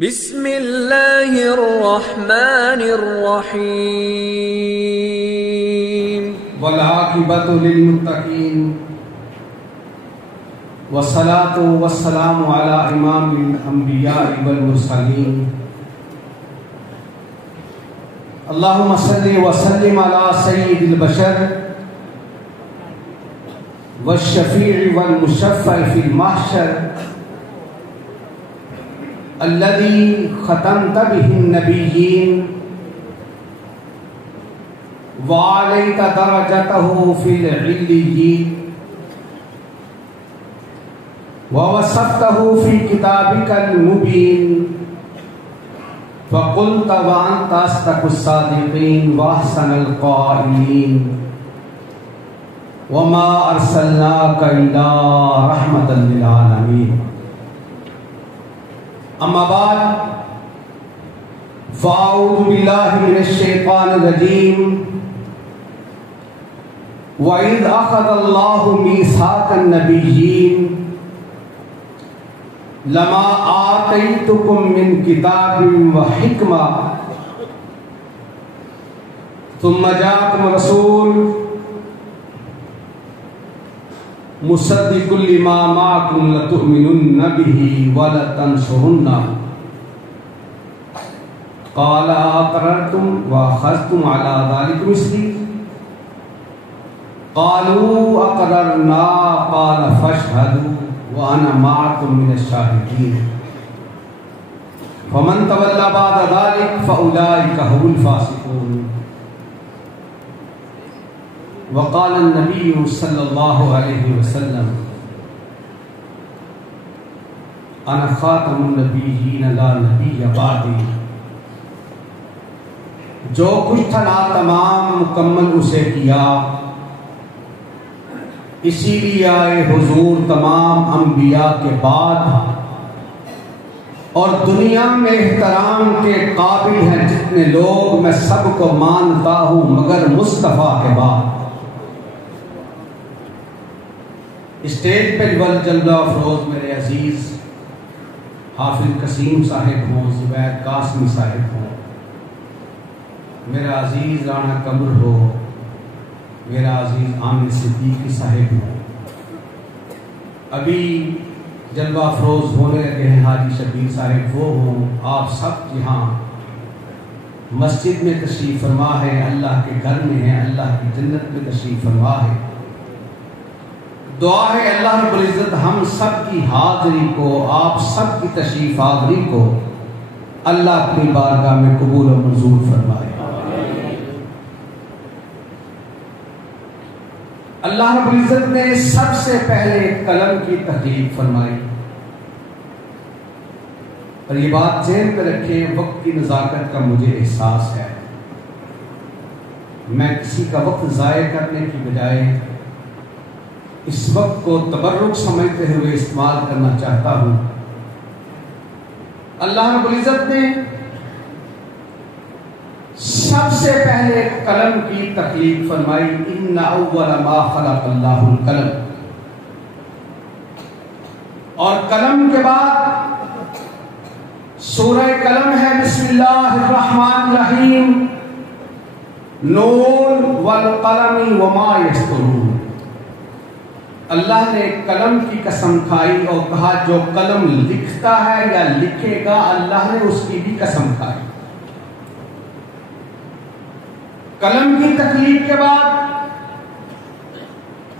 بسم اللہ الرحمن الرحیم والعاقبۃ للمتقین والصلاۃ والسلام علی امام الانبیاء والمرسلین اللہم صل وسلم علی سید البشر والشفیع والمشفع فی المحشر الذي ختمت به النبيين وعليت درجته في العليين ووصفته في كتابك المبين فقلت وأنت أصدق الصادقين وأحسن القائلين وما أرسلناك إلا رحمة للعالمين اما بعد فاعوذ باللہ من الشیطان الرجیم وَإِذْ أَخَذَ اللَّهُ مِيثَاقَ النَّبِيِّينَ لَمَا آتَيْتُكُم مِّن كِتَابٍ وَحِكْمَةٍ ثُمَّ جَاءَكُمْ رَسُولٌ مصدق لما معكم لتؤمنن به ولتنصرنه قال أقررتم وأخذتم على ذلك مصري قالوا أقررنا قال فاشهدوا وأنا معكم من الشاهدين فمن تولى بعد ذلك فأولئك هم الفاسقون وقال النبی صلی اللہ علیہ وسلم انا خاتم النبیین لا نبی بعدی، جو کچھ تھا تمام مکمل اسے کیا، اسی لیے آئے حضور تمام انبیاء کے بعد، اور دنیا میں احترام کے قابل ہیں جتنے لوگ، میں سب کو مانتا ہوں مگر مصطفیٰ کے بعد۔ اسٹیج پہ جلوہ افروز میرے عزیز حافظ قسیم صاحب ہوں، زبیر قاسمی صاحب ہوں، میرا عزیز رانا قمر ہو، میرا عزیز عامر صدیقی صاحب ہو، ابھی جلوہ افروز ہونے لگے ہیں حاجی شبیر صاحب وہ ہوں، آپ سب یہاں مسجد میں تشریف فرما ہے، اللہ کے گھر میں ہیں، اللہ کی جنت میں تشریف فرما ہے۔ دعا ہے اللہ رب العزت ہم سب کی حاضری کو، آپ سب کی تشریف آوری کو اللہ اپنی بارگاہ میں قبول و منظور فرمائے۔ اللہ رب العزت نے سب سے پہلے قلم کی تخلیق فرمائی، اور یہ بات ذہن میں رکھیں، وقت کی نزاکت کا مجھے احساس ہے، میں کسی کا وقت ضائع کرنے کی بجائے اس وقت کو تبرک سمجھتے ہوئے استعمال کرنا چاہتا ہوں۔ اللہ رب العزت نے سب سے پہلے قلم کی تخلیق فرمائی، ان اول ما خلق اللہ القلم، اور قلم کے بعد سورہ قلم ہے، بسم اللہ الرحمن الرحیم، نون والقلم وما یسطرون۔ اللہ نے قلم کی قسم کھائی اور کہا جو قلم لکھتا ہے یا لکھے گا اللہ نے اس کی بھی قسم کھائی۔ قلم کی تخلیق کے بعد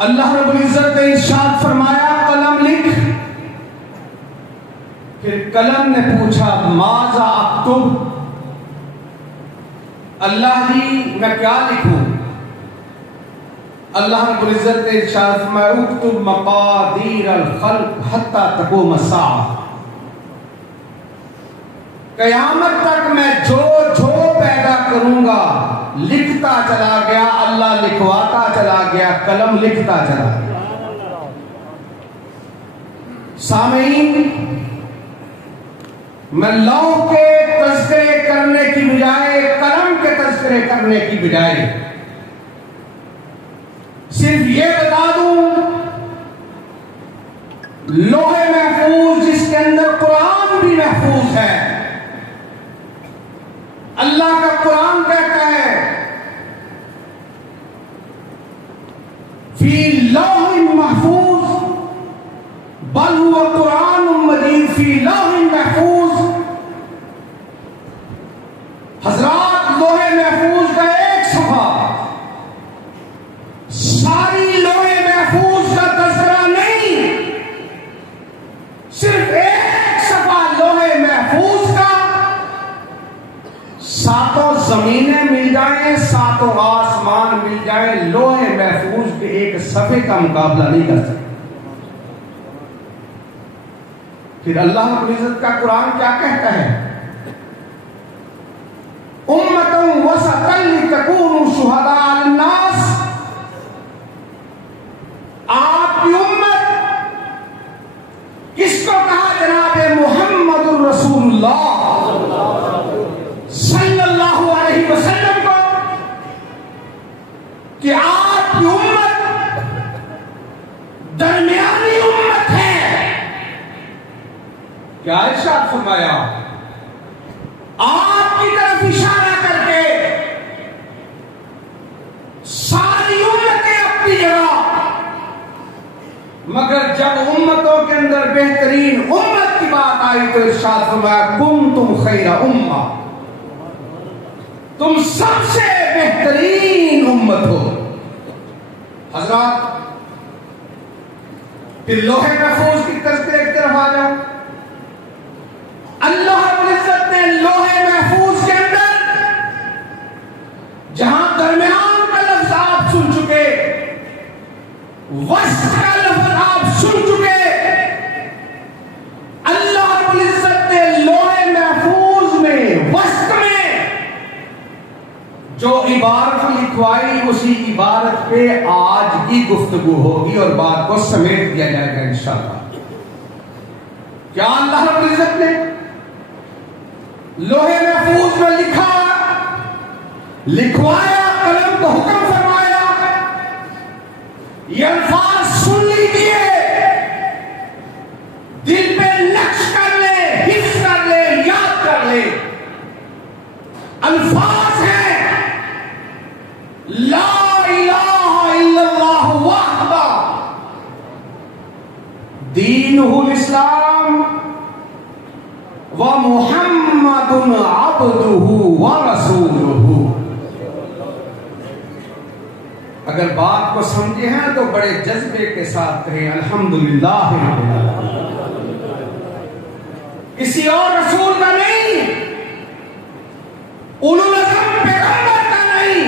اللہ رب العزت نے ارشاد فرمایا قلم لکھ، پھر قلم نے پوچھا ماذا اکتب، اللہ جی میں کیا لکھوں؟ اللہ رب العزت نے ارشاد فرمایا اکتب مقادیر الخلق حتی تقوم الساعہ، قیامت تک میں جو پیدا کروں گا لکھتا چلا گیا، اللہ لکھواتا چلا گیا، قلم لکھتا چلا گیا۔ سامعین، میں لو کے تذکرے کرنے کی بجائے، قلم کے تذکرے کرنے کی بجائے صرف یہ بتا دوں لوح محفوظ جس کے اندر قرآن بھی محفوظ ہے، جائیں، ساتوں آسمان مل جائیں، لوح محفوظ کے ایک صفحے کا مقابلہ نہیں کر سکتے۔ پھر اللہ رب العزت کا قرآن کیا کہتا ہے؟ امۃ وسطا لتکونوا شہداء علی الناس، آپ کی امت کس کو کہا جناب محمد الرسول اللہ صلی اللہ علیہ وسلم کو، کہ آپ کی امت درمیانی امت ہے۔ کیا ارشاد فرمایا؟ آپ کی طرف اشارہ کر کے ساری امتیں اپنی جگہ، مگر جب امتوں کے اندر بہترین امت کی بات آئی تو ارشاد فرمایا کنتم خیر امہ، تم سب سے بہترین امت ہو۔ حضرات پھر لوح محفوظ کی تذکرے کی طرف آ جاؤ۔ اللہ رب العزت نے لوح محفوظ کے اندر جہاں درمیان کا لفظ آپ سن چکے، وسط کا لفظ آپ سن چکے، اللہ رب العزت نے لوح محفوظ میں وسط میں جو عبارت لکھوائی، اسی عبارت پہ آج کی گفتگو ہوگی اور بات کو سمیٹ دیا جائے گا انشاءاللہ۔ کیا اللہ رب العزت نے لوح محفوظ میں لکھا، لکھوایا، قلم کو حکم فرمایا، یہ الفاظ سن لیجیے، دل پہ نقش کر لے، حفظ کر لے، یاد کر لے۔ الفاظ ہیں لا الہ الا اللہ وحدہ دینہ الاسلام ومحمد عبدہ ورسولہ۔ اگر بات کو سمجھے ہیں تو بڑے جذبے کے ساتھ کہیں الحمدللہ رب العالمین۔ کسی اور رسول کا نہیں، اولو العزم پیغمبر کا نہیں،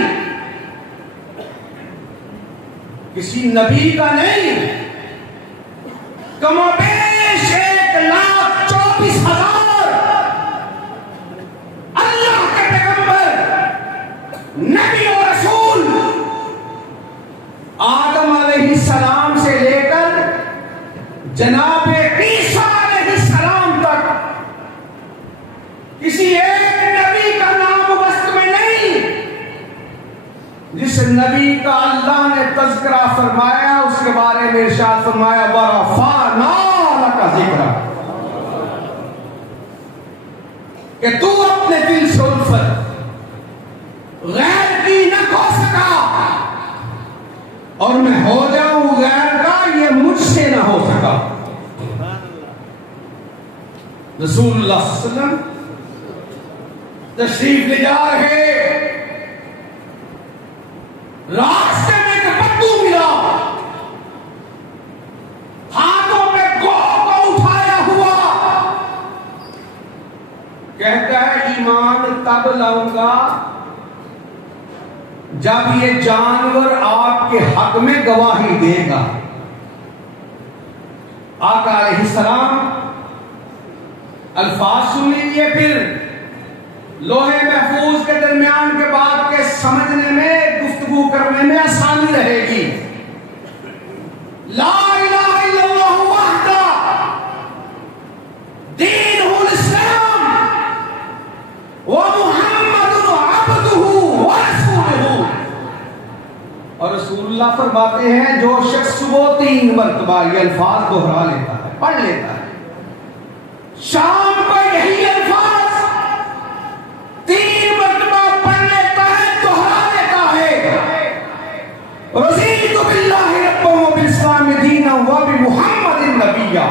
کسی نبی کا نہیں، کم و بیش 1,24,000 اللہ کے پیغمبر، نبی و رسول آدم علیہ السلام سے لے کر جناب عیسیٰ علیہ السلام تک کسی ایک نبی کا نام وسط میں نہیں۔ جس نبی کا اللہ نے تذکرہ فرمایا اس کے بارے میں ارشاد فرمایا وَرَفَعْنَا لَكَ ذِكْرَكَ، کہ تو اپنے دل سے الفت غیر کی نہ کھو سکا اور میں ہو جاؤں غیر کا، یہ مجھ سے نہ ہو سکا۔ رسول اللہ صلی اللہ علیہ وسلم تشریف لے جا رہے، راستے میں ایک بدو ملا، ہاتھوں میں گو کو اٹھایا ہوا، کہتا ہے ایمان تب لاؤں گا جب یہ جانور آپ کے حق میں گواہی دے گا۔ آقا علیہ السلام الفاظ سن لیجیے، پھر لوح محفوظ کے درمیان کے بعد کے سمجھنے میں، گفتگو کرنے میں آسانی رہے گی۔ لا الہ الا اللہ وحدہ دینہ الاسلام ومحمد عبدہ ورسولہ۔ اور رسول اللہ فرماتے ہیں جو شخص صبح 3 مرتبہ یہ الفاظ دہرا لیتا ہے، پڑھ لیتا ہے، شام کو یہی الفاظ 3 مرتبہ پڑھ لیتا ہے، دہرا لیتا ہے، رضیت باللہ ربا وبالاسلام دینا وبمحمد نبیا،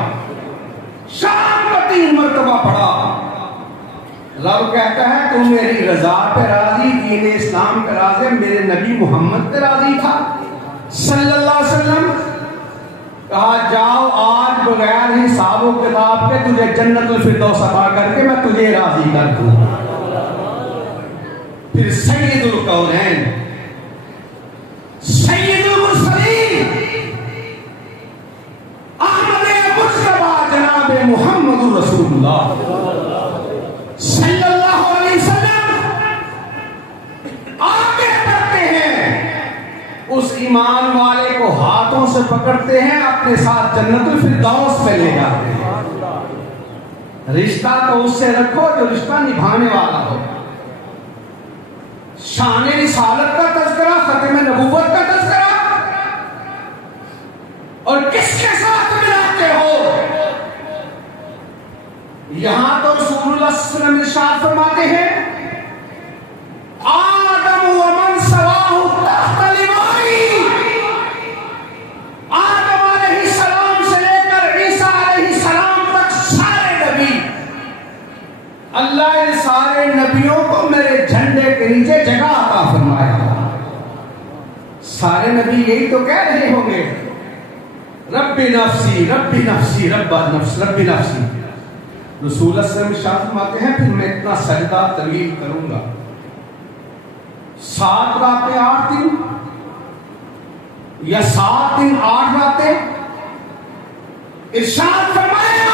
شام کو 3 مرتبہ پڑھا۔ رب کہتا ہے تو میری رضا پہ راضی، دین اسلام پہ راضی، میرے نبی محمد پہ راضی تھا صلی اللہ علیہ وسلم۔ کہا جاؤ آج بغیر حساب و کتاب کے تجھے جنت الفردوس عطا کر کے میں تجھے راضی کر دوں۔ پھر سید القونین ایمان والے کو ہاتھوں سے پکڑتے ہیں، اپنے ساتھ جنت الفردوس پہ لے جاتے ہیں۔ رشتہ تو اس سے رکھو جو رشتہ نبھانے والا ہو۔ شان رسالت کا تذکرہ، ختم نبوت کا تذکرہ، اور کس کے ساتھ ملاتے ہو؟ یہاں تو رسول اللہ صلی اللہ علیہ وسلم ارشاد فرماتے ہیں آدم ومن سواہ تحت لوائی، آدم علیہ السلام سے لے کر عیسیٰ علیہ السلام تک سارے نبی، اللہ نے سارے نبیوں کو میرے جھنڈے کے نیچے جگہ عطا فرمایا۔ سارے نبی یہی تو کہہ رہے ہوں گے رب نفسی رب نفسی رب نفس رب نفسی۔ رسول اللہ صلی اللہ علیہ وسلم ارشاد فرماتے ہیں پھر میں اتنا سجدہ طویل کروں گا، 7 راتیں 8 دن یا 7 دن 8 راتیں، ارشاد فرمایا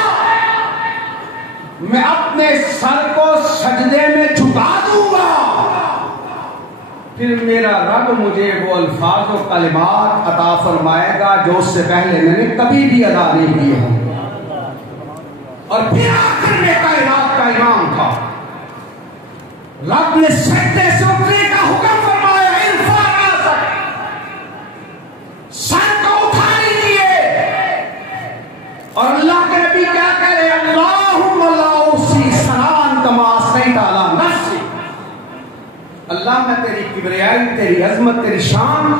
میں اپنے سر کو سجدے میں جھکا دوں گا، پھر میرا رب مجھے وہ الفاظ و کلمات عطا فرمائے گا جو اس سے پہلے میں نے کبھی بھی ادا نہیں کیے ہوں۔ اور پھر آخر میں کائنات کا امام تھا، رب نے سجدے سے اٹھنے کا حکم فرمایا، ارفع راسک، سر کو اٹھا لیجیے، اور اللہ کے نبی کیا کہہ رہے اللہم لا احصی ثناء کما اثنیت علی نفسک، اللہ میں تیری کبریائی، تیری عظمت، تیری شان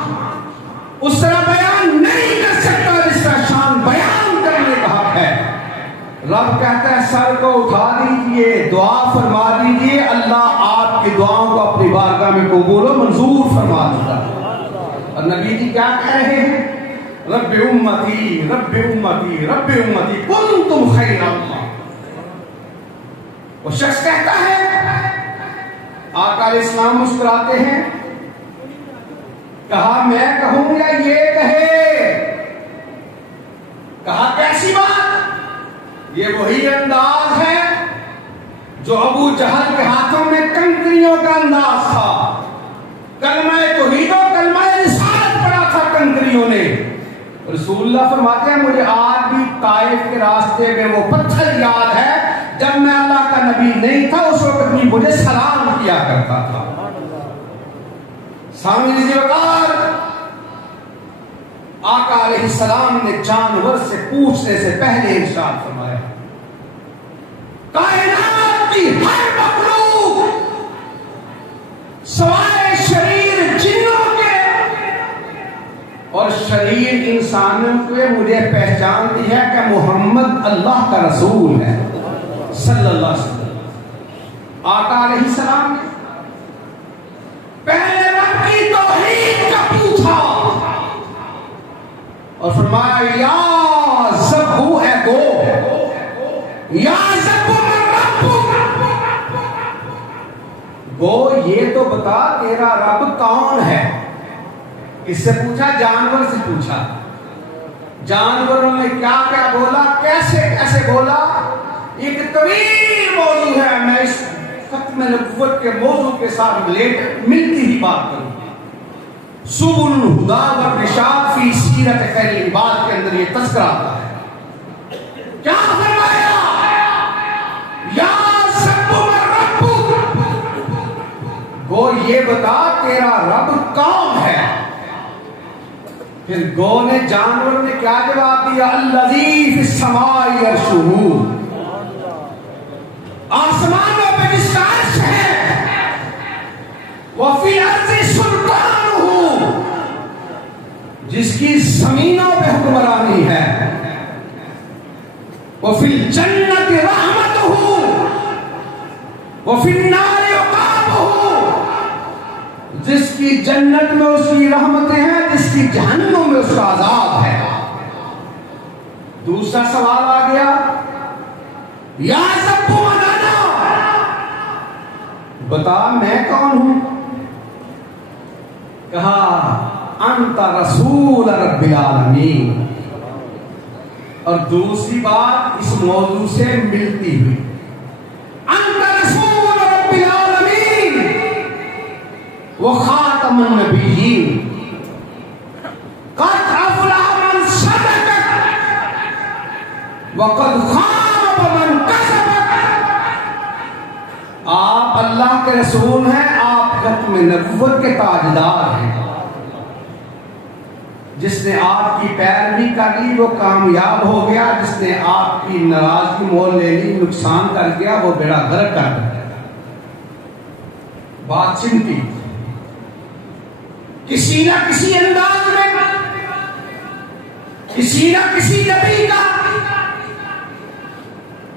اس طرح بیان نہیں کر سکتا جس طرح شان بیان کرنے کا حق ہے۔ رب کہتا ہے سر کو اٹھا دیجئے، دعا فرما دیجئے، اللہ آپ کی دعاؤں کو اپنی بارگاہ میں قبول و منظور فرما دیتا۔ اور نبی جی کیا کہہ رہے ہیں رب امتی رب امتی رب امتی کنتم خیر امہ۔ وہ شخص کہتا ہے، آقا علیہ السلام مسکراتے ہیں، کہا میں کہوں یا یہ کہے؟ کہا کیسی بات؟ یہ وہی انداز ہے جو ابو جہل کے ہاتھوں میں کنکریوں کا انداز تھا، کلمہ توحید و کلمہ رسالت پڑھا تھا کنکریوں نے۔ رسول اللہ فرماتے ہیں مجھے آج بھی طائف کے راستے میں وہ پتھر یاد ہے، جب میں اللہ کا نبی نہیں تھا اس وقت بھی مجھے سلام کیا کرتا تھا۔ سامنے سے وقار آقا علیہ السلام نے جانور سے پوچھنے سے پہلے ارشاد فرمایا کائنات کی ہر مخلوق سوائے شریر جنوں کے اور شریر انسانوں کے مجھے پہچانتی ہے کہ محمد اللہ کا رسول ہے صلی اللہ علیہ وسلم۔ آقا علیہ السلام نے پہلے رب کی توحید کا پوچھا اور فرمایا یا زبو اے گو، یا زبو من ربک، گو یہ تو بتا تیرا رب کون ہے۔ اس سے پوچھا، جانور سے پوچھا، جانوروں نے کیا کیا بولا، کیسے کیسے بولا، ایک طویل موضوع ہے، میں اس ختم نبوت کے موضوع کے ساتھ ملتی ہی بات کروں۔ سبل الہدا والرشاد فی سیرت خیر العباد کے اندر یہ تذکرہ آتا ہے۔ کیا فرمایا؟ یا سب من ربک، گو یہ بتا تیرا رب کون ہے۔ پھر گو نے، جانور نے کیا جواب دیا؟ الذی فی السماء عرشہ، آسمانوں پہ جس کا عرش ہے، وفی الارض سلطانہ، جس کی زمینوں پہ حکمرانی ہے، وفی الجنت رحمتہ، وفی النار عقابہ، جس کی جنت میں اس کی رحمتیں ہیں، جس کی جہنم میں اس کا عذاب ہے۔ دوسرا سوال آ گیا، یا سب کو بتا میں کون ہوں؟ کہا انت رسول رب العالمین۔ اور دوسری بات اس موضوع سے ملتی ہوئی، انت رسول رب العالمین و خاتم النبیین، وَقَدْ خَابَ مَنْ كَذَبَ۔ آپ اللہ کے رسول ہیں، آپ ختم نبوت کے تاجدار ہیں۔ جس نے آپ کی پیروی کر لی وہ کامیاب ہو گیا، جس نے آپ کی ناراضگی مول لے لی نقصان کر گیا، وہ بیڑا غرق کر گیا۔ بات سمٹی کسی نہ کسی انداز میں، کسی نہ کسی نبی کا،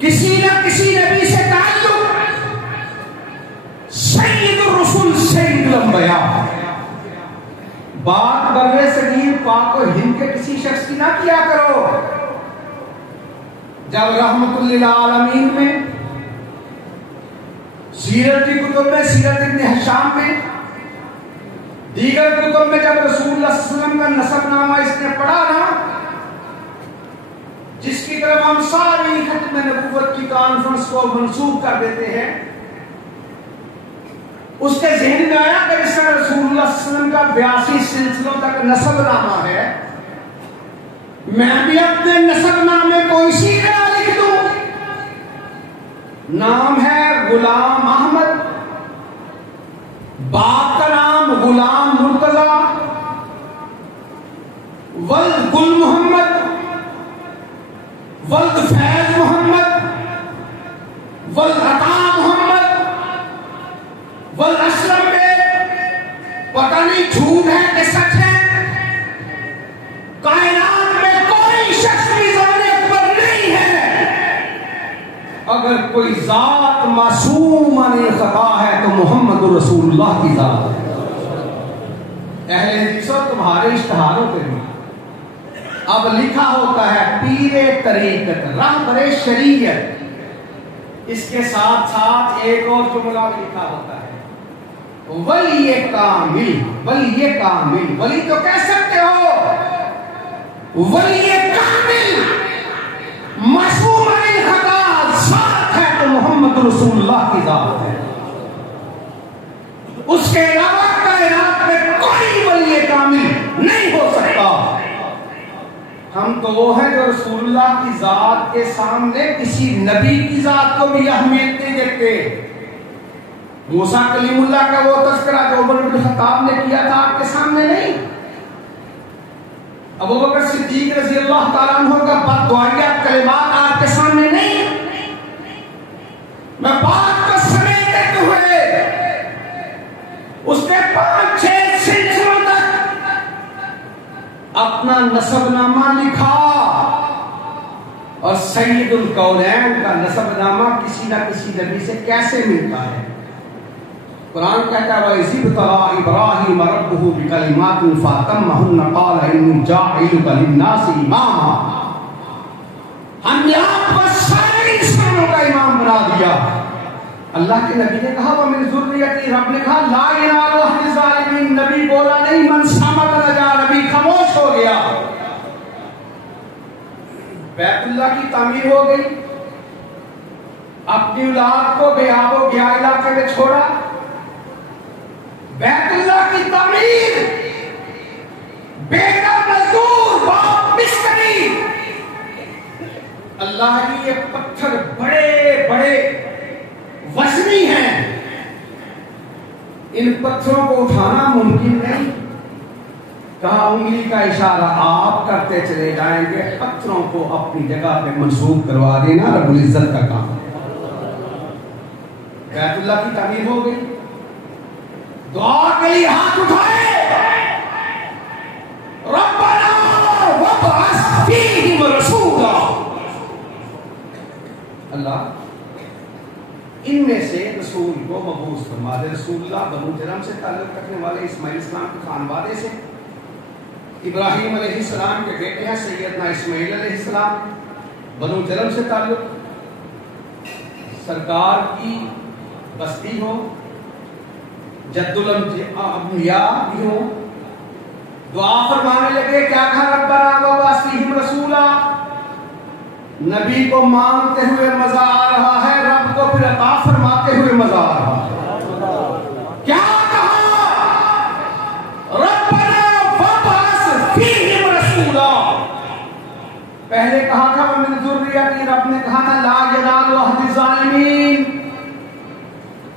کسی نہ کسی نبی سے تعلق سید الرسول سید الانبیاء۔ بات بر صغیر پاک و ہند کے کسی شخص کی نہ کیا کرو۔ جب رحمت للعالمین میں، سیرت کی کتب میں، سیرت ابن ہشام میں، دیگر کتب میں جب رسول اللہ صلی اللہ علیہ وسلم کا نسب نامہ اس نے پڑھا نا، جس کی طرف ہم ساری ختم نبوت کی کانفرنس کو منسوخ کر دیتے ہیں، اس کے ذہن میں آیا کہ اس طرح رسول اللہ صلی اللہ علیہ وسلم کا 82 سلسلوں تک نسب نامہ ہے، میں بھی اپنے نسب نامے کو اسی طرح لکھ دوں۔ نام ہے غلام احمد، باپ کا نام غلام مرتضی، ولد گل محمد، ولد فیض محمد، ولد عطا محمد، ولد اسلم میں، پتہ نہیں جھوٹ ہے کہ سچ ہے۔ کائنات میں کوئی شخص میزان اکبر نہیں ہے۔ اگر کوئی ذات معصوم عن خطا ہے تو محمد رسول اللہ کی ذات ہے۔ اہل حدیثوں تمہارے اشتہاروں پہ بھی اب لکھا ہوتا ہے پیر طریقت، رہبر شریعت، اس کے ساتھ ساتھ ایک اور جملہ بھی لکھا ہوتا ہے ولی کامل۔ ولی کامل، ولی تو کہہ سکتے ہو، ولی کامل معصوم عن خطا ذات ہے تو محمد رسول اللہ کی ذات ہے۔ اس کے علاوہ کائنات میں کوئی ولی کامل نہیں ہو سکتا۔ ہم تو وہ ہیں جو رسول اللہ کی ذات کے سامنے کسی نبی کی ذات کو بھی اہمیت نہیں دیتے۔ موسیٰ کلیم اللہ کا وہ تذکرہ جو عمر بن خطاب نے کیا تھا آپ کے سامنے نہیں، ابوبکر صدیق رضی اللہ تعالیٰ عنہ کا بددعائیہ کلمات آپ کے سامنے نہیں۔ میں بات کو سمیٹتے ہوئے اس کے 5-6 سلسلوں تک اپنا نسب نامہ لکھا، اور سید الکونین کا نسب نامہ کسی نہ کسی نبی سے کیسے ملتا ہے؟ قرآن کہتا ہے وَإِذِ ابْتَلَىٰ إِبْرَاهِيمَ رَبُّهُ بِكَلِمَاتٍ فَأَتَمَّهُنَّ قَالَ إِنِّي جَاعِلُكَ لِلنَّاسِ إِمَامًا۔ ہم نے آپ کو سارے انسانوں کا امام بنا دیا۔ اللہ کے نبی نے کہا وَمِن ذُرِّيَّتِي، رب نے کہا لَا يَنَالُ عَهْدِ الظَّالِمِينَ، نبی بولا نہیں، من صَمَتَ نَجَا، نبی خاموش ہو گیا۔ بیت اللہ کی تعمیر ہو گئی، اپنی اولاد کو بے آب و گیا علاقے میں چھوڑا۔ بیت اللہ کی تعمیر، بیٹا مزدور، باپ مستری۔ اللہ کی یہ پتھر بڑے بڑے وزنی ہیں، ان پتھروں کو اٹھانا ممکن نہیں۔ کہا انگلی کا اشارہ آپ کرتے چلے جائیں گے، پتھروں کو اپنی جگہ پہ منسوخ کروا دینا رب العزت کا کام ہے۔ بیت اللہ کی تعمیر ہو گئی، دعا کے لیے ہاتھ اٹھائے، ربنا وابعث فیہم رسولا، اللہ ان میں سے رسول کو مبعوث فرما دے۔ رسول اللہ بنو جرم سے تعلق رکھنے والے اسماعیل اسلام کے خانوادے سے، ابراہیم علیہ السلام کے بیٹے ہیں سیدنا اسماعیل علیہ السلام، بنو جرم سے تعلق، سرکار کی بستی ہو، جد الانبیاء بھی ہو۔ دعا فرمانے لگے، کیا کہا ربنا وابعث فیہم رسولا، نبی کو مانگتے ہوئے مزہ آ رہا ہے، رب کو پھر عطا فرماتے ہوئے مزہ آ رہا ہے۔ کیا کہا ربنا وابعث فیہم رسولا، پہلے کہا تھا ومن ذریتی کہتی رب نے کہا تھا لا ینال عہد الظالمین.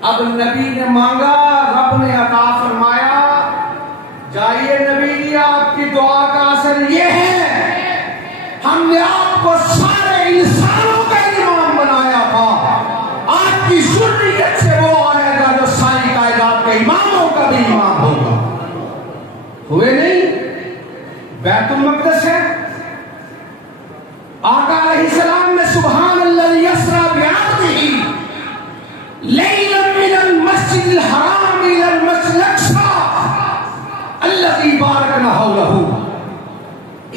اب نبی نے مانگا, رب نے عطا فرمایا. جائیے نبی جی, آپ کی دعا کا اثر یہ ہے, ہم نے آپ کو سارے انسانوں کا امام بنایا تھا, آپ کی ذریت سے وہ آئے گا جو ساری کائنات کے اماموں کا بھی امام ہوگا. ہوئے نہیں؟ بیت المقدس ہے. آقا علیہ السلام نے سبحان الذی اسریٰ بعبدہ لیلا من المسجد الحرام الى المسجد الاقصی الذی بارکنا حولہ.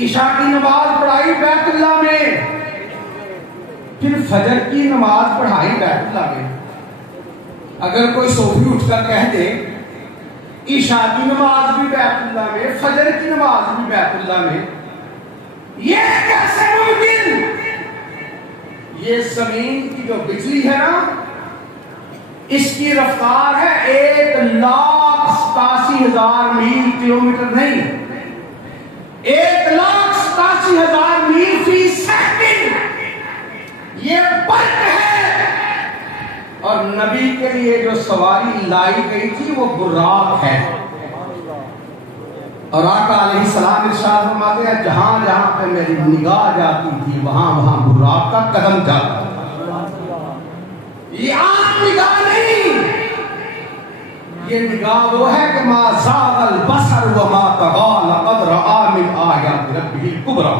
عشاء کی نماز پڑھائی بیت اللہ میں, پھر فجر کی نماز پڑھائی بیت اللہ میں. اگر کوئی صوفی اٹھ کر کہہ دے عشاء کی نماز بھی بیت اللہ میں, فجر کی نماز بھی بیت اللہ میں, یہ کیسے ممکن؟ یہ زمین کی جو بجلی ہے نا, اس کی رفتار ہے 1,87,000 میل کلومیٹر نہیں, 1,87,000 میل فی سیکنڈ. یہ برق ہے. اور نبی کے لیے جو سواری لائی گئی تھی وہ براق ہے. اور آقا علیہ السلام ارشاد فرماتے ہیں جہاں جہاں پہ میری نگاہ جاتی تھی وہاں وہاں براق کا قدم جاتا. یہ عام نگاہ نہیں, یہ نگاہ وہ ہے کہ ما زاغ البصر وما طغى لقد رأى من آیات ربہ الکبریٰ.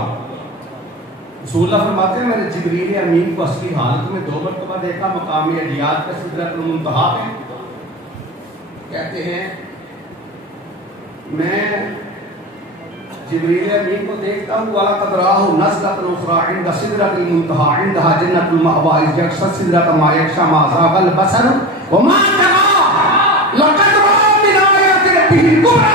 رسول اللہ فرماتے ہیں میں نے جبریل امین کو اصلی حالت میں 2 مرتبہ دیکھا مقام علیات کا سدرۃ المنتہا پہ. کہتے ہیں میں جبریل امین کو دیکھتا ہوں وَلَقَدْ رَآهُ نَزْلَةً أُخْرَىٰ عِندَ سِدْرَةِ الْمُنتَهَىٰ عِندَهَا جَنَّةُ الْمَأْوَىٰ إِذْ يَغْشَى السِّدْرَةَ مَا يَغْشَىٰ مَا زَاغَ الْبَصَرُ وَمَا طَغَىٰ لَقَدْ رَأَىٰ مِنْ آیَاتِ رَبِّهِ الْکُبریٰ.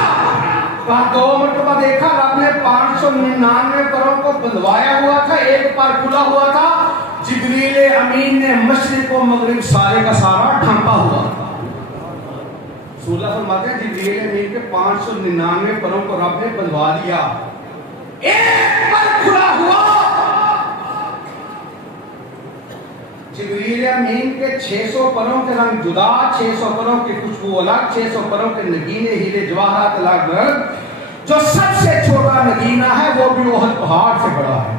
کہا 2 مرتبہ دیکھا, رب نے 599 پروں کو بندوایا ہوا تھا, ایک پر کھلا ہوا تھا. جبریل امین نے مشرق و مغرب سارے کا سارا ڈھانپا ہوا تھا. رسول اللہ فرماتے ہیں جبریل امین کے 599 پروں کو رب نے بندوا دیا, ایک پر کھلا ہوا. جبریل امین کے 600 پروں کے رنگ جدا, 600 پروں کی خوشبو الگ, 600 پروں کے نگینے ہیرے جواہرات الگ الگ. جو سب سے چھوٹا نگینہ ہے وہ بھی احد پہاڑ سے بڑا ہے.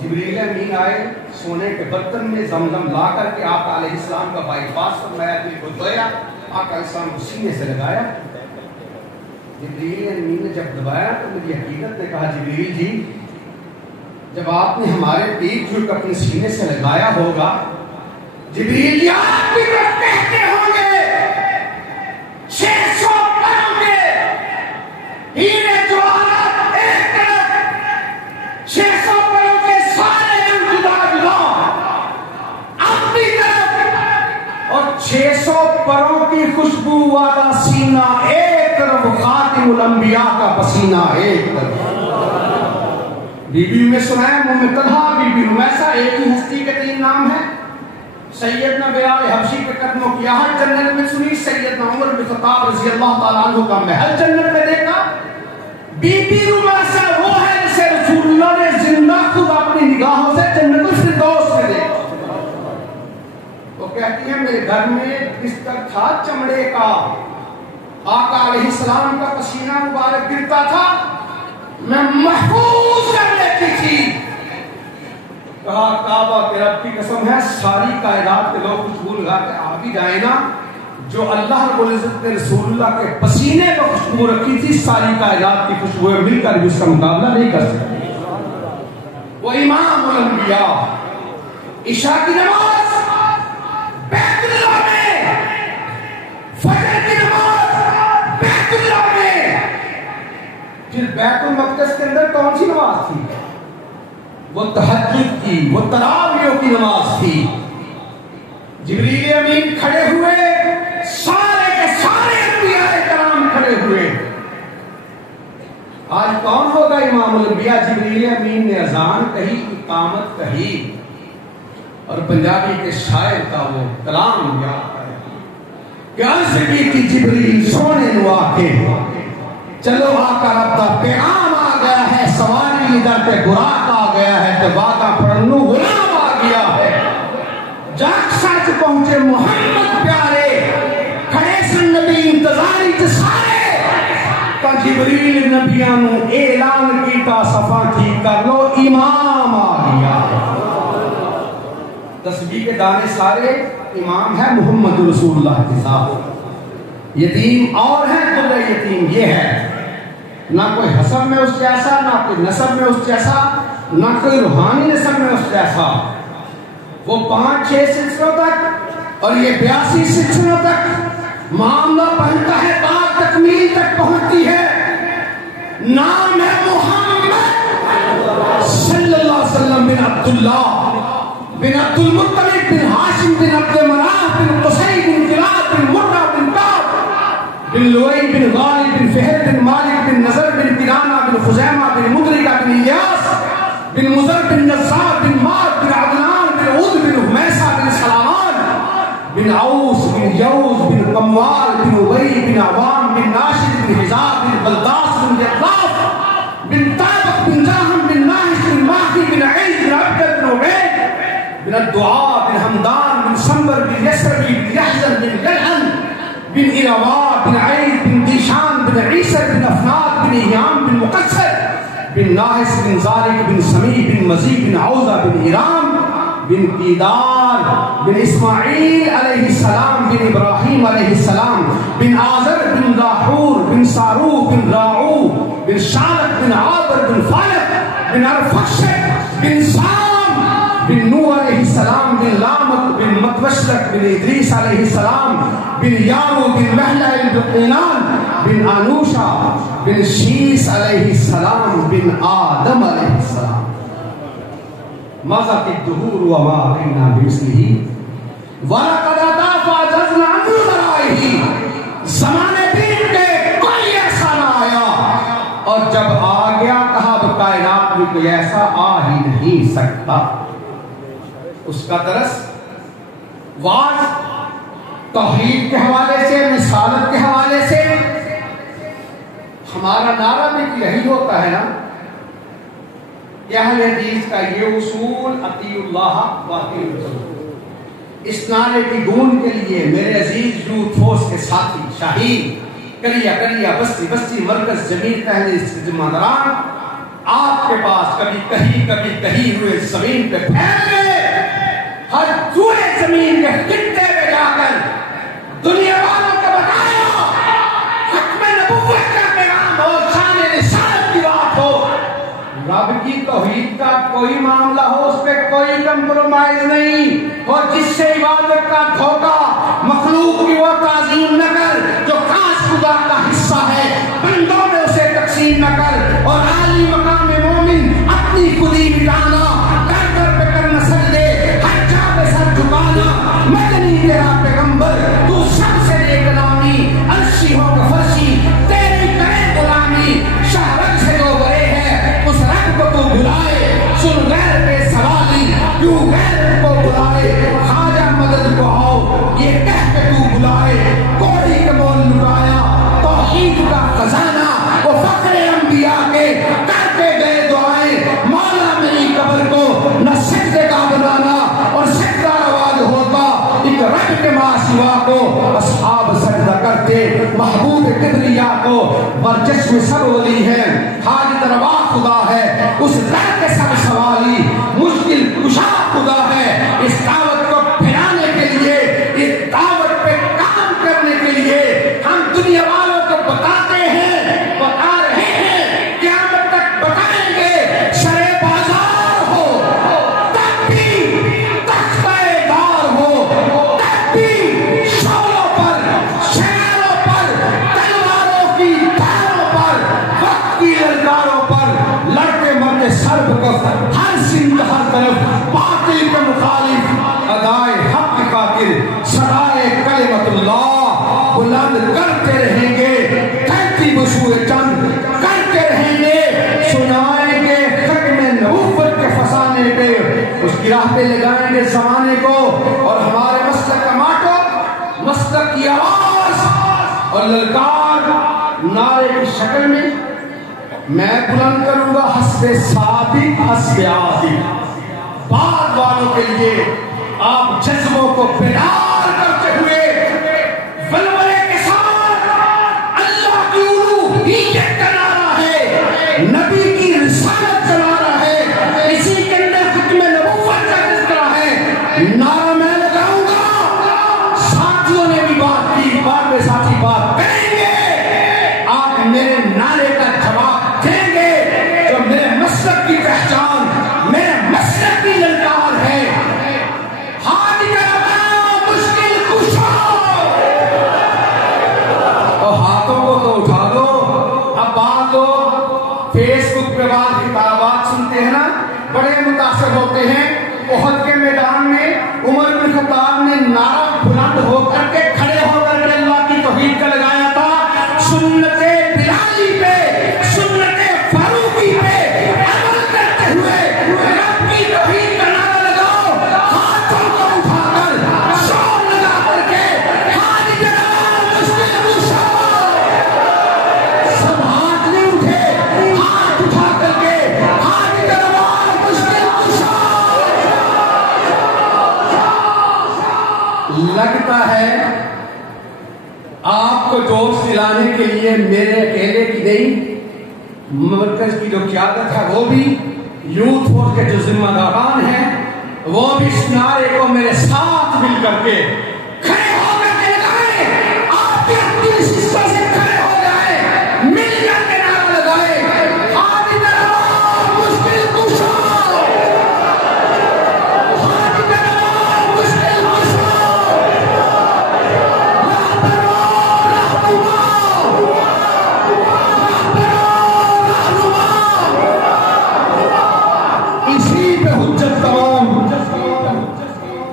جبریل امین آئے سونے کے برتن میں زمزم لا کر کے آقا علیہ السلام کا بائی پاس فرمایا, دل کو دھویا, آقا علیہ السلام کو سینے سے لگایا. جبریل امین نے جب دبایا تو میری حقیقت نے کہا جبریل جی جب آپ نے ہمارے پیر کو اپنے سینے سے لگایا ہوگا, جبریل جی آپ بھی کہتے ہوں گے 600 پروں کے ہیرے جواہرات ایک طرف, 600 پروں کے سارے رنگ جدا جدا اپنی طرف, اور 600 پروں کی خوشبو والا سینہ ایک طرف, خاتم الانبیاء کا پسینہ ایک طرف. بی بی میں سنایا منہ میں طلحہ, بی بی رمیسہ, ایک ہی ہستی کے 3 نام ہیں. سیدنا بلال حبشی کے قدموں کی آہٹ جنت میں سنی, سیدنا عمر بن خطاب رضی اللہ تعالیٰ عنہ کا محل جنت میں دیکھا. بی بی رمیسہ وہ ہے جسے رسول اللہ نے زندہ خود اپنی نگاہوں سے جنت الفردوس میں دیکھا. وہ کہتی ہیں میرے گھر میں بستر تھا چمڑے کا, آقا علیہ السلام کا پسینہ مبارک گرتا تھا, میں محفوظ کر لیتی تھی. کہا کعبہ کے رب کی قسم ہے ساری کائنات کے لوگ خوشبو لگا کے آ بھی جائیں نا, جو اللہ رب العزت نے رسول اللہ کے پسینے پر خوشبو رکھی تھی, ساری کائنات کی خوشبوئیں مل کر بھی اس کا مقابلہ نہیں کر سکتی. وہ امام الانبیاء عشاء کی نماز بیت اللہ میں, فجر کی نماز بیت اللہ میں. پھر بیت المقدس کے اندر کون سی نماز تھی؟ وہ تہجد کی, وہ تراویح کی نماز تھی. جبریل امین کھڑے ہوئے, سارے کے سارے انبیاء کرام کھڑے ہوئے. آج کون ہوگا امام الانبیاء؟ جبریل امین نے اذان کہی, اقامت کہی, اور پنجابی کے شاعر کا وہ کلام یاد ہے کہ عرض کی تھی جبریل سونے نو آکے, چلو آقا رب دا پیغام آ گیا ہے, سواری ادھر پہ براق آ گیا ہے کہ وعدہ پڑھنو غلام آ گیا ہے جاگ سچ پہنچے محمد پیارے کھڑے سن نبی انتظاری تے سارے تا جبریل نبیانو اعلان کیتا صفا ٹھیک کر لو امام آ گیا تسبیح کے دانے سارے امام ہے محمد رسول اللہ کے ساتھ یتیم اور ہے دلہ یتیم یہ ہے نہ کوئی حسب میں اس جیسا نہ کوئی نسب میں اس جیسا نہ کوئی روحانی نسب میں اس جیسا وہ 5-6 سلسلوں تک اور یہ 82 سلسلوں تک معاملہ پہنتا ہے بات تکمیل تک پہنچتی ہے نام ہے محمد صلی اللہ علیہ وسلم بن عبداللہ بن عبد المطلب بن ہاشم بن عبد مناف بن قصی بن کلاب بن مرہ بن کعب بن لؤی بن غالب بن فہر بن مالک بن نضر بن کنانہ بن خزیمہ بن مدرکہ بن الیاس بن مضر بن نصار بن مات بن عدنان بن عود بن حمیسہ بن سلامان بن عوس بن یوز بن قموال بن عبی بن عوام بن ناشد بن حزاب بن بلداس بن یطلاف بن طابق بن جاہم بن ناحش بن ماہی بن عید بن عبد بن عبید بن الدعاء بن حمدان بن سنبر بن یسربی بن یحزن بن یلحن بن إلوار بن عيد بن ديشان بن عيسى بن أفناد بن إيام بن مقصر بن ناحس بن زارق بن سمي بن مزيد بن عوزة بن إيرام بن قيدار بن إسماعيل عليه السلام بن إبراهيم عليه السلام بن آزر بن راحور بن صاروخ بن راعو بن شالق بن عابر بن فالق بن أرفخشد بن سام بن نوح عليه السلام بن لامق بن متوشلق بن إدريس عليه السلام بن یارو بن محلہ بن قینان بن آنوشا بن شیس علیہ السلام بن آدم علیہ السلام مَضَتِ الدُّهُورُ وَمَا بَيْنَا بِمِثْلِهِ وَلَقَدْ أَطَافَ عَجَزْنَا عَنْ نُظَرَائِهِ زمانے دین کے کوئی ایسا نہ آیا اور جب آ گیا کہا کائنات میں کوئی ایسا آ ہی نہیں سکتا اس کا درس واض توحید کے حوالے سے رسالت کے حوالے سے ہمارا نعرہ بھی یہی ہوتا ہے نا کہ اہل حدیث کا یہ اصول اطیعوا اللہ و اطیعوا الرسول اس نعرے کی گونج کے لیے میرے عزیز یوتھ فورس کے ساتھی شاہین کریا بستی مرکز جمیل اہل ذمہ داران آپ کے پاس کبھی کہیں ہوئے زمین پہ پھیل گئے ہر دوئے زمین کے خطے پہ جا کر دنیا والوں کو بتایا حکم نبوت کا پیغام ہو شان رسالت کی بات ہو رب کی توحید کا کوئی معاملہ ہو اس پہ کوئی کمپرومائز نہیں اور جس سے عبادت کا دھوکہ مخلوق کی وہ تعظیم نہ کر جو خاص خدا کا حصہ ہے بندوں میں اسے تقسیم نہ کر اور عالی مقام مومن اپنی خودی مٹانا کر پہ کرنا سجدے ہر جا پہ سر جھکانا مدنی تیرا پیغمبر تو سب سے نیک نامی عرشی ہو کا فرشی تیری کرے غلامی شہرت سے جو برے ہے اس رب کو تو بلائے سن غیر پہ سوالی کیوں غیر کو بلائے خواجہ مدد کو آؤ یہ کہہ کے تو بلائے کوڑی کے مول لٹایا توحید کا خزانہ وہ فخر انبیاء کے کرتے گئے دعائیں مولا میری قبر کو نہ سجدے کا بنانا اور سجدہ آواز ہوتا ایک رب کے ماں سوا کو اصحاب سجدہ کرتے محبوب کبریا کو برچشم سب ولی ہے حاجت روا خدا ہے اس در کے سب سوالی مشکل کشا خدا ہے اس دعوت کو پھیلانے کے لیے اس دعوت پہ کام کرنے کے لیے ہم دنیا والوں کو بتاتے ہیں بتا رہے ہیں قیامت تک بتائیں گے شرع بازار ہو تب بھی تختہ دار ہو تب بھی شولوں پر شراروں پر تلواروں کی دھاروں پر وقت کی للکاروں پر لڑتے مرتے سر بکف ہر سمت ہر طرف باطل کے مخالف ادائے حق کی خاطر صدائے کلمت اللہ بلند کرتے رہیں گے کہتی بشور چند کرتے رہیں گے سنائیں گے ختم نبوت کے فسانے پہ اس کی راہ پہ لگائیں گے زمانے کو اور ہمارے مسلک کا ماٹو مسلک کی آواز اور للکار نعرے کی شکل میں میں بلند کروں گا حسب صادق حسب عادق، بعد والوں کے لیے آپ جذبوں کو بیدار کرتے ہوئے ولولے کے ساتھ اللہ کی الوہیت کا نعرہ ہے، نبی کی رسالت کا نعرہ ہے، اسی کے اندر ختم نبوت کا ذکر ہے، نعرہ میں لگاؤں گا۔ ساتھیوں نے بھی بات کی، بعد میں ساتھی بات کریں گے، آپ میرے نعرے کا جواب دیں گے جو میرے مسلک کی پہچان، میرے مسلک کی للکار ہے۔ ہاتھ کرو مشکل کشا، اور ہاتھوں کو تو اٹھا دو۔ اب بات تو فیس بک پہ بعض کتابات سنتے ہیں نا، بڑے متاثر ہوتے ہیں۔ احد کے میدان میں عمر بن خطاب نے نعرہ بلند ہو کر کے کھڑے ہو کر کے اللہ کی توحید کا لگایا تھا، سنت بلالی پہ، سنت فاروقی پہ عمل کرتے ہوئے رب کی توحید کا نعرہ لگاؤ، ہاتھوں کو اٹھا کر شور لگا کر کے ہاتھ جلاؤ مشکل کشا۔ سب ہاتھ نہیں اٹھے، ہاتھ اٹھا کر کے ہاتھ جلاؤ مشکل کشا۔ لگتا ہے آپ کو جوش دلانے کے لیے میرے اکیلے کی نہیں، مرکز کی جو قیادت ہے وہ بھی، یوتھ فورس کے جو ذمہ داران ہیں وہ بھی اس نعرے کو میرے ساتھ مل کر کے کھڑے ہو کر کے لگائیں۔ آپ بھی اپنی اس حصہ سے کھڑے ہو جائیں، مل کر کے نعرہ لگائیں، ہاتھ جلاؤ مشکل کشا، ہاتھ جلاؤ مشکل کشا۔ اسی پہ حجت تمام،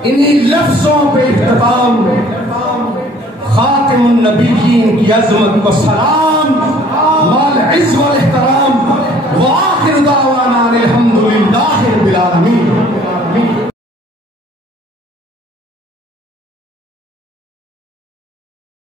انہی لفظوں پہ اختتام، خاتم النبیین کی عظمت کو سلام، مال عز و احترام، وآخر دعوانا